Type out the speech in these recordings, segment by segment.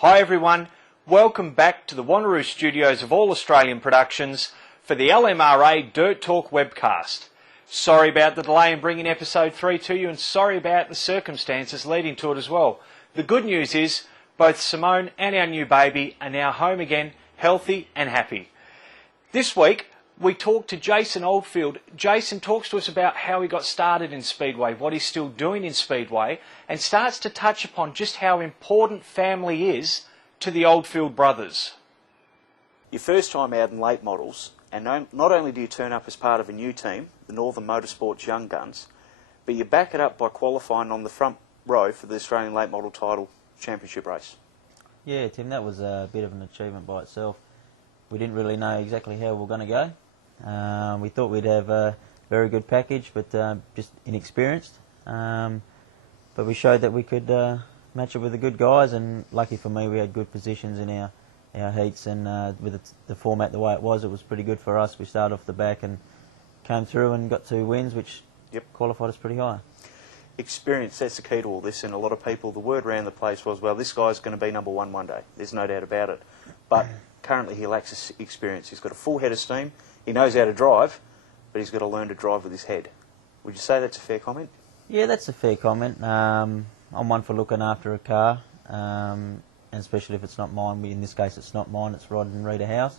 Hi everyone, welcome back to the Wanneroo studios of All Australian Productions for the LMRA Dirt Talk webcast. Sorry about the delay in bringing episode 3 to you, and sorry about the circumstances leading to it as well. The good news is both Simone and our new baby are now home again, healthy and happy. This week we talked to Jason Oldfield. Jason talks to us about how he got started in Speedway, what he's still doing in Speedway, and starts to touch upon just how important family is to the Oldfield brothers. Your first time out in late models, and not only do you turn up as part of a new team, the Northern Motorsports Young Guns, but you back it up by qualifying on the front row for the Australian Late Model Title Championship race. Yeah, Tim, that was a bit of an achievement by itself. We didn't really know exactly how we were going to go. We thought we'd have a very good package, but just inexperienced. But we showed that we could match it with the good guys, and lucky for me, we had good positions in our heats, and with the format the way it was pretty good for us. We started off the back and came through and got 2 wins, which qualified us pretty high. Experience, that's the key to all this, and a lot of people, the word around the place was, well, this guy's going to be number one day. There's no doubt about it. But currently he lacks experience. He's got a full head of steam. He knows how to drive, but he's got to learn to drive with his head. Would you say that's a fair comment? Yeah, that's a fair comment. I'm one for looking after a car, and especially if it's not mine. In this case, it's not mine, it's Rod and Rita House.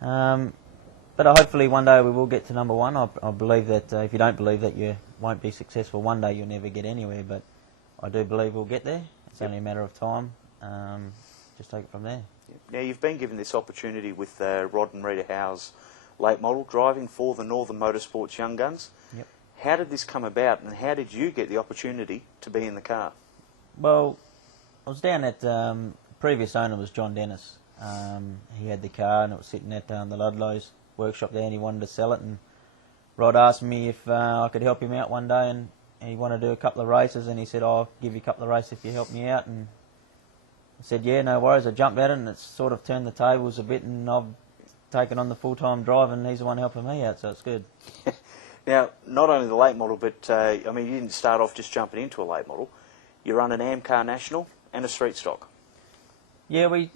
But hopefully one day we will get to number one. I believe that if you don't believe that you won't be successful one day, you'll never get anywhere, but I do believe we'll get there. It's only a matter of time. Just take it from there. Now, you've been given this opportunity with Rod and Rita Howe's late model, driving for the Northern Motorsports Young Guns. Yep. How did this come about, and how did you get the opportunity to be in the car? Well, I was down at, previous owner was John Dennis. He had the car and it was sitting at the Ludlow's workshop there, and he wanted to sell it, and Rod asked me if I could help him out one day, and he wanted to do a couple of races, and he said, I'll give you a couple of races if you help me out, and I said, yeah, no worries. I jumped at it, and it's sort of turned the tables a bit, and I've taken on the full-time drive, and he's the one helping me out, so it's good. Now, not only the late model, but I mean, you didn't start off just jumping into a late model. You run an AmCar National and a street stock. Yeah, we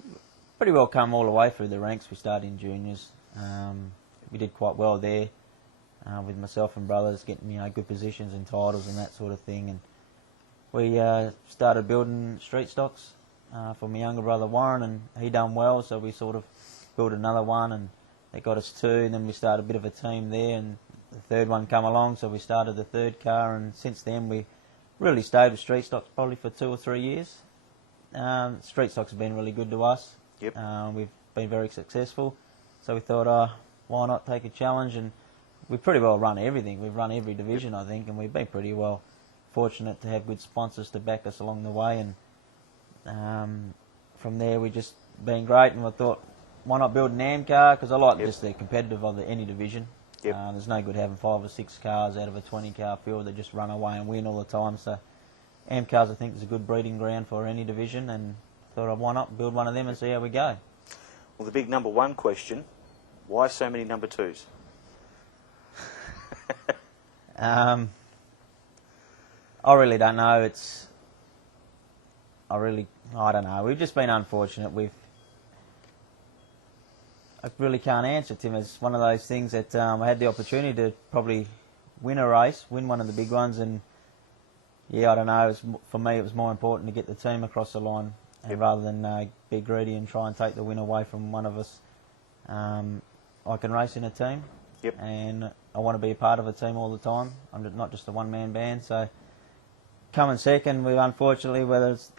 pretty well come all the way through the ranks. We started in juniors. We did quite well there with myself and brothers, getting good positions in titles and that sort of thing. And we started building street stocks for my younger brother Warren, and he done well, so we sort of built another one, and that got us 2. And then we started a bit of a team there, and the 3rd one come along, so we started the 3rd car, and since then we really stayed with street stocks probably for 2 or 3 years. Street stocks have been really good to us. Yep. We've been very successful, so we thought, why not take a challenge? And we've pretty well run everything. We've run every division, I think, and we've been pretty well fortunate to have good sponsors to back us along the way. And from there, we've just been great, and I thought, why not build an AmCar? Because I like just the competitive of any division. Yep. There's no good having 5 or 6 cars out of a 20-car field that just run away and win all the time. So AmCars, I think, is a good breeding ground for any division, and thought, why not build one of them and see how we go. Well, the big number one question, why so many number 2s? I really don't know. I don't know. We've just been unfortunate. I really can't answer, Tim. It's one of those things that I had the opportunity to probably win a race, win one of the big ones, and yeah, I don't know. For me, it was more important to get the team across the line, and rather than be greedy and try and take the win away from one of us. I can race in a team, and I want to be a part of a team all the time. I'm not just a one-man band. So coming second, we unfortunately, whether it's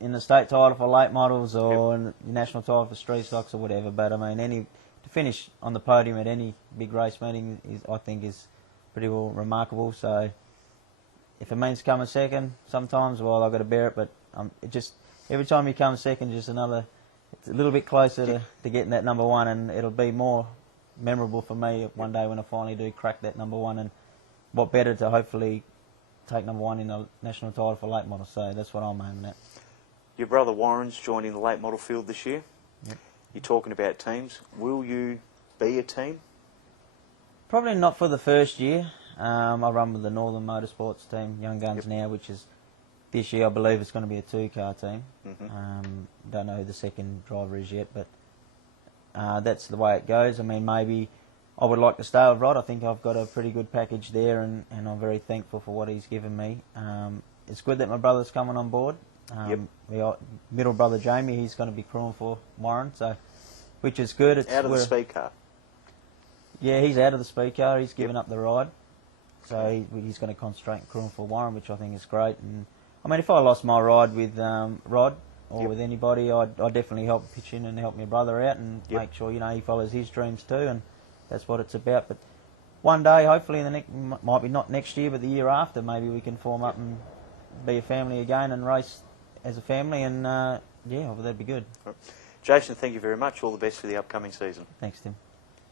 in the state title for late models or in the national title for street stocks or whatever, but I mean, to finish on the podium at any big race meeting I think is pretty well remarkable. So if it means coming second, sometimes, well, I've got to bear it. But it just every time you come second, just it's a little bit closer to getting that number one, and it'll be more memorable for me one day when I finally do crack that number one. And what better to hopefully take number one in the national title for late models. So that's what I'm aiming at. Your brother Warren's joining the late model field this year. Yep. You're talking about teams. Will you be a team? Probably not for the first year. I run with the Northern Motorsports team, Young Guns now, which is this year I believe it's going to be a 2-car team. Mm-hmm. Don't know who the second driver is yet, but that's the way it goes. I mean, maybe I would like to stay with Rod. I think I've got a pretty good package there, and I'm very thankful for what he's given me. It's good that my brother's coming on board. My middle brother Jamie, he's going to be crewing for Warren, so which is good. It's out of the speed car. Yeah, he's out of the speed car. He's given up the ride, so he's going to concentrate on crewing for Warren, which I think is great. And I mean, if I lost my ride with Rod or with anybody, I'd definitely help pitch in and help my brother out and make sure he follows his dreams too, and that's what it's about. But one day, hopefully, in the might be not next year, but the year after, maybe we can form up and be a family again and race as a family, and well, that'd be good. Jason, thank you very much. All the best for the upcoming season. Thanks, Tim.